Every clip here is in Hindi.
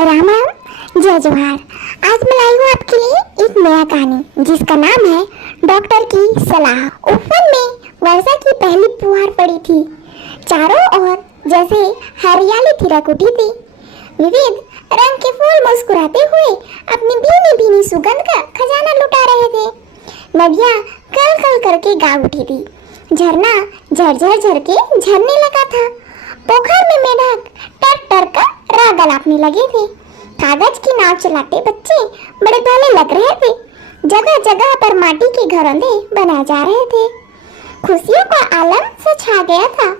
राम राम, जय जोहार। आज मैं लाई हूँ आपके लिए एक नया कहानी जिसका नाम है डॉक्टर की सलाह। ओपन में वर्षा की पहली फुहार पड़ी थी। चारों ओर जैसे हरियाली थिरक उठी थी। विविध रंग के फूल मुस्कुराते हुए अपनी भीनी भीनी सुगंध का खजाना लुटा रहे थे। नदियाँ कल कल करके गा उठी थी। झरना झरझर झर के झरने लगा था। पोखर में मेढक टर टर का राग अलापने लगे थे। कागज की नाव चलाते बच्चे बड़े भले लग रहे थे। जगह जगह पर माटी के घरौंदे बनाए जा रहे थे। खुशियों का आलम सा छा गया था।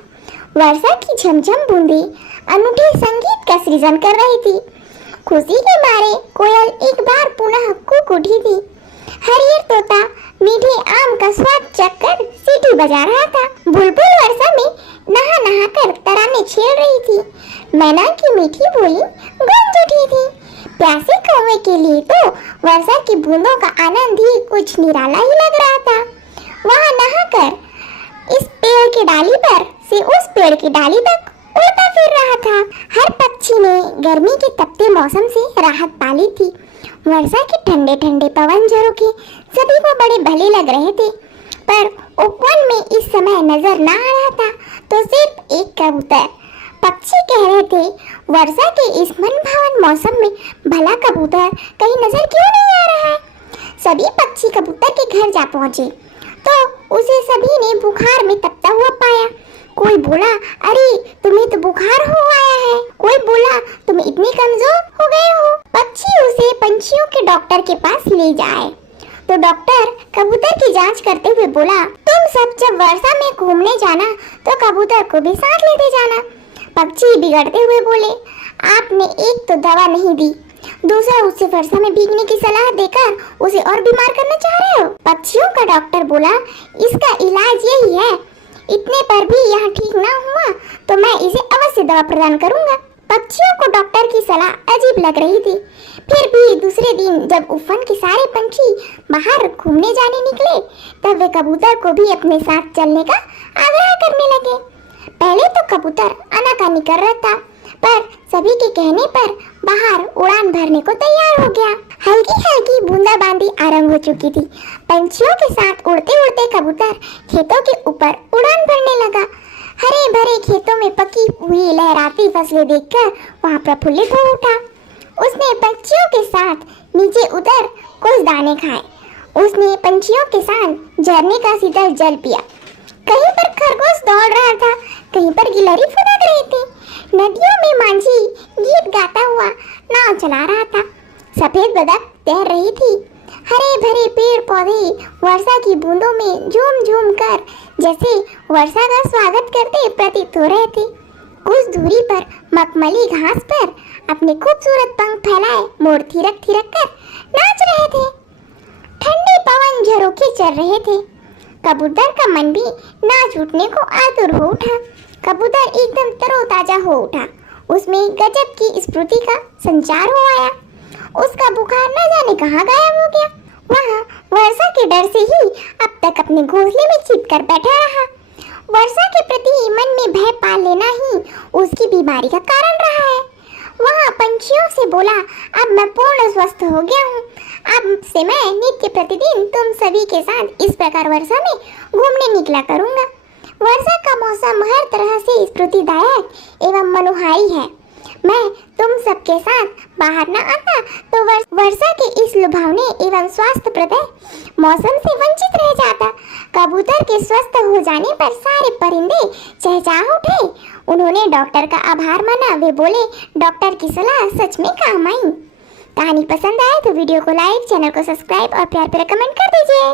वर्षा की झमझम बूंदें अनूठे संगीत का सृजन कर रही थी। खुशी के मारे कोयल एक बार पुनः कूक उठी थी। हरियर तोता मीठे आम का स्वाद चखकर सीटी बजा रहा था। बुलबुल वर्षा में नहा नहा कर तराने छेड़ रही थी। मैना की मीठी बोली गूंज उठी थी। प्यासे कौवे के लिए तो वर्षा की बूंदों का आनंद ही कुछ निराला ही लग रहा था। वहाँ नहाकर इस पेड़ की डाली पर से उस पेड़ की डाली तक उड़ता फिर रहा था। हर पक्षी ने गर्मी के तपते मौसम से राहत पाली थी। वर्षा के ठंडे ठंडे पवन झरोखे सभी को बड़े भले लग रहे थे, पर उपवन में इस समय नजर ना आ रहा था तो सिर्फ एक कबूतर। पक्षी कह रहे थे, वर्षा के इस मनभावन मौसम में भला कबूतर कहीं नजर क्यों नहीं आ रहा है। सभी पक्षी कबूतर के घर जा पहुंचे तो उसे सभी ने बुखार में तपता हुआ पाया। कोई बोला, अरे तुम्हें तो बुखार हो आया है। कोई बोला, तुम इतने कमजोर हो गए हो। पक्षी उसे पंछियों के डॉक्टर के पास ले जाए तो डॉक्टर कबूतर की जांच करते हुए बोला, तुम सब जब वर्षा में घूमने जाना तो कबूतर को भी साथ लेते जाना। पक्षी बिगड़ते हुए बोले, आपने एक तो दवा नहीं दी, दूसरा उसे वर्षा में भीगने की सलाह देकर उसे और बीमार करना चाह रहे हो। पक्षियों का डॉक्टर बोला, इसका इलाज यही है, इतने पर भी यहाँ ठीक ना हुआ तो मैं इसे अवश्य दवा प्रदान करूंगा। पक्षियों को डॉक्टर की सलाह अजीब लग रही थी। फिर भी दूसरे दिन जब उफन के सारे पंछी बाहर घूमने जाने निकले तब वे कबूतर को भी अपने साथ चलने का आग्रह करने लगे। पहले तो कबूतर आनाकानी कर रहा था, पर सभी के कहने पर बाहर उड़ान भरने को तैयार हो गया। हल्की हल्की बूंदाबांदी आरंभ हो चुकी थी। पंछियों के साथ उड़ते उड़ते कबूतर खेतों के ऊपर उड़ान भरने लगा। हरे भरे खेतों में पकी हुई लहराती फसलें देखकर वहाँ प्रफुल्लित हो उठा। उसने पंछियों के साथ नीचे उतर कुछ दाने खाए। उसने पंछियों के साथ झरने का शीतल जल पिया। कहीं पर खरगोश दौड़ रहा था, कहीं पर गिलहरी फुदक रही थी। नदियों में मांझी गीत गाता हुआ नाव चला रहा था। सफेद बदक तैर रही थी। हरे भरे पेड़ पौधे वर्षा की बूंदों में झूम झूम कर जैसे वर्षा का स्वागत करते प्रतीत हो रहे थे। कुछ दूरी पर मखमली घास पर अपने खूबसूरत पंख फैलाए मोर थिरक थिरक कर नाच रहे थे। ठंडे पवन झरोखे चल रहे थे। कबूतर का मन भी नाच उठने को आतुर हो उठा। कबूतर एकदम तरोताजा हो उठा। उसमें गजब की स्फूर्ति का संचार हो आया। उसका बुखार न जाने कहाँ गायब हो गया। वहाँ वर्षा के डर से ही अब तक अपने घोंसले में छिपकर बैठा रहा। वर्षा के प्रति मन में भय पाल लेना ही उसकी बीमारी का कारण रहा है। वहाँ पंछियों से बोला, अब मैं पूर्ण स्वस्थ हो गया हूँ। अब से मैं नित्य प्रतिदिन तुम सभी के साथ इस प्रकार वर्षा में घूमने निकला करूँगा। वर्षा का मौसम हर तरह से स्फूर्तिदायक एवं मनोहारी है। मैं तुम सबके साथ बाहर न आता तो वर्षा के इस लुभावने एवं स्वास्थ्यप्रद मौसम से वंचित रह जाता। कबूतर के स्वस्थ हो जाने पर सारे परिंदे चहचहा उठे। उन्होंने डॉक्टर का आभार माना। वे बोले, डॉक्टर की सलाह सच में काम आई। कहानी पसंद आए तो वीडियो को लाइक, चैनल को सब्सक्राइब और प्यार पे कमेंट कर दीजिए।